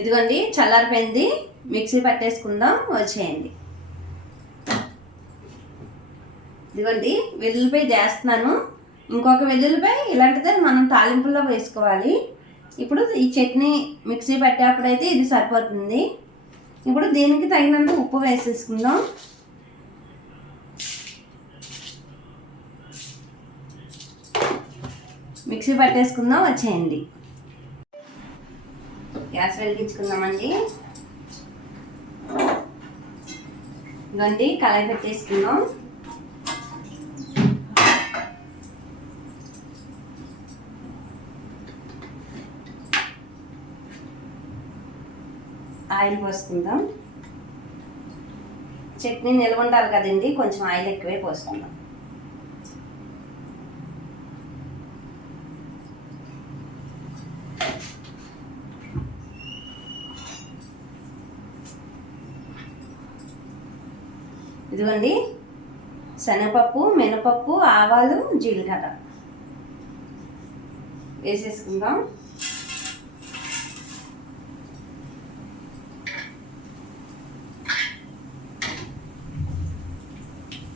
ఇదిగోండి చల్లారిపోయింది. మిక్సీ పట్టేసుకుందాం వచ్చేయండి. ఇదిగోండి వెల్లుల్లిపాయ చేస్తున్నాను ఇంకొక వెల్లుల్లిపాయ ఇలాంటిదే మనం తాలింపుల్లో వేసుకోవాలి. ఇప్పుడు ఈ చట్నీ మిక్సీ పట్టేప్పుడైతే ఇది సరిపోతుంది. ఇప్పుడు దీనికి తగినంత ఉప్పు వేసేసుకుందాం. మిక్సీ పట్టేసుకుందాం వచ్చేయండి. గ్యాస్ వెలిగించుకుందామండి. ఇదిగోండి కళాయి పెట్టేసుకుందాం. ఆయిల్ పోసుకుందాం. చట్నీ నిల్వ ఉండాలి కదండి కొంచెం ఆయిల్ ఎక్కువే పోసుకుందాం. ఇదిగోండి. శనగపప్పు మినపప్పు ఆవాలు జీలకర్ర. వేసేసుకుందాం.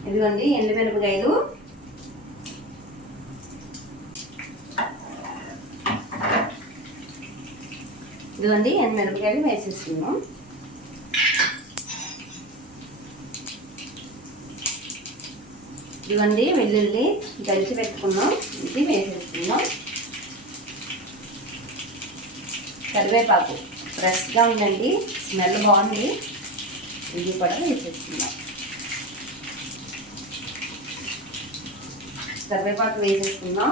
ఇదిగోండి ఎండుమిరపకాయలు. ఇదిగోండి ఎండుమిరపకాయలు వేసేసుకుందాం. ఇవ్వండి వెల్లుల్లి దంచి పెట్టుకున్నాం ఇది వేసేసుకుందాం కరివేపాకు ఫ్రెష్గా ఉందండి స్మెల్ బాగుంది. ఇది కూడా వేసేసుకుందాం కరివేపాకు వేసేసుకుందాం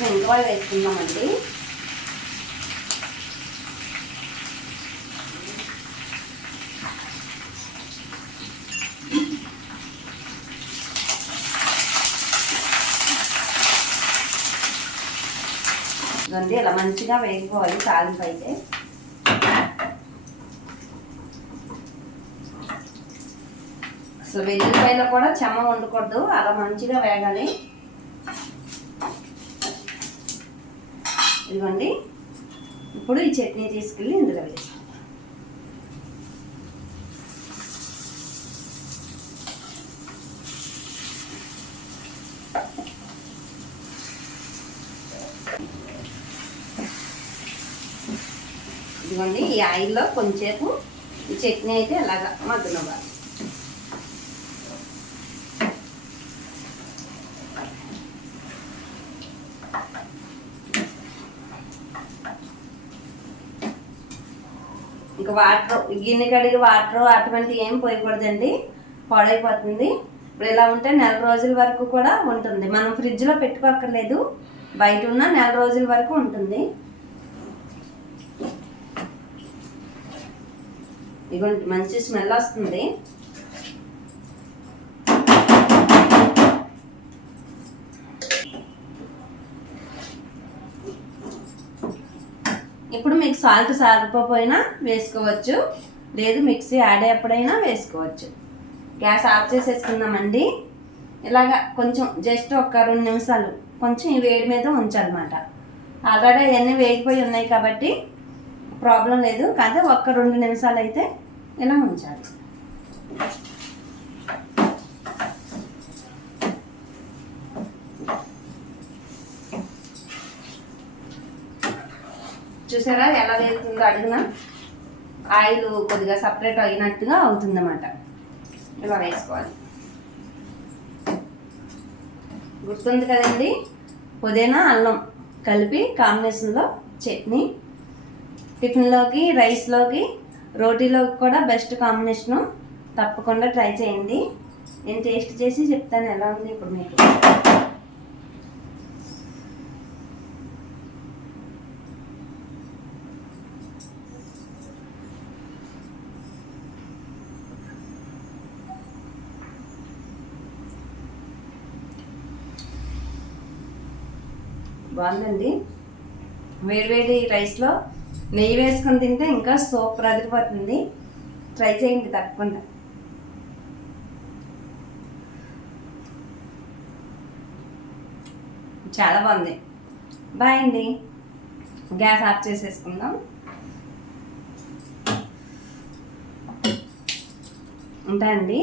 కొంచెం ఇంగువ వేసుకుందామండి. ఇదండి ఇలా మంచిగా వేగిపోవాలి తాలింపు అయితే. సో వెల్లుల్లిపాయలో కూడా చెమ్మ వండకూడదు అలా మంచిగా వేగాలి. ఇదిగోండి ఇప్పుడు ఈ చట్నీ తీసుకెళ్ళి ఇందులో వేసాం ఇదిగోండి ఈ ఆయిల్లో కొంచెంసేపు ఈ చట్నీ అయితే అలాగా మగ్గనివ్వాలి. ఇంకా వాటర్ గిన్నె కడిగి వాటర్ అటువంటి ఏం పోయకూడదండి. పాడైపోతుంది. ఇప్పుడు ఇలా ఉంటే నెల రోజుల వరకు కూడా ఉంటుంది. మనం ఫ్రిడ్జ్లో పెట్టుకోక్కర్లేదు. బయట ఉన్న నెల రోజుల వరకు ఉంటుంది. ఇదిగోండి మంచి స్మెల్ వస్తుంది. ఇప్పుడు మీకు సాల్ట్ సాగిపోయినా వేసుకోవచ్చు. లేదు మిక్సీ యాడ్ ఎప్పుడైనా వేసుకోవచ్చు. గ్యాస్ ఆఫ్ చేసేసుకుందామండి. ఇలాగా కొంచెం జస్ట్ ఒక రెండు నిమిషాలు కొంచెం ఈ వేడి మీద ఉంచాలన్నమాట. ఆల్రెడీ అవన్నీ వేగిపోయి ఉన్నాయి కాబట్టి ప్రాబ్లం లేదు. కాకపోతే ఒక్క రెండు నిమిషాలు అయితే ఇలా ఉంచాలి. చూసారా? ఎలా వేస్తుందో అడుగున ఆయిల్ కొద్దిగా సపరేట్ అయినట్టుగా అవుతుందన్నమాట. ఇలా వేసుకోవాలి. గుర్తుంది కదండి? పుదీనా అల్లం కలిపి కాంబినేషన్లో చట్నీ. టిఫిన్లోకి రైస్లోకి రోటీలోకి కూడా బెస్ట్ కాంబినేషను తప్పకుండా ట్రై చేయండి. నేను టేస్ట్ చేసి చెప్తాను ఎలా ఉంది ఇప్పుడు మీకు. బాగుందండి వేడి రైస్లో నెయ్యి వేసుకొని తింటే ఇంకా సూపర్ అదిరిపోతుంది. ట్రై చేయండి తప్పకుండా. చాలా బాగుంది. బాయ్ అండి. గ్యాస్ ఆఫ్ చేసేసుకుందాం. ఉంటాయండి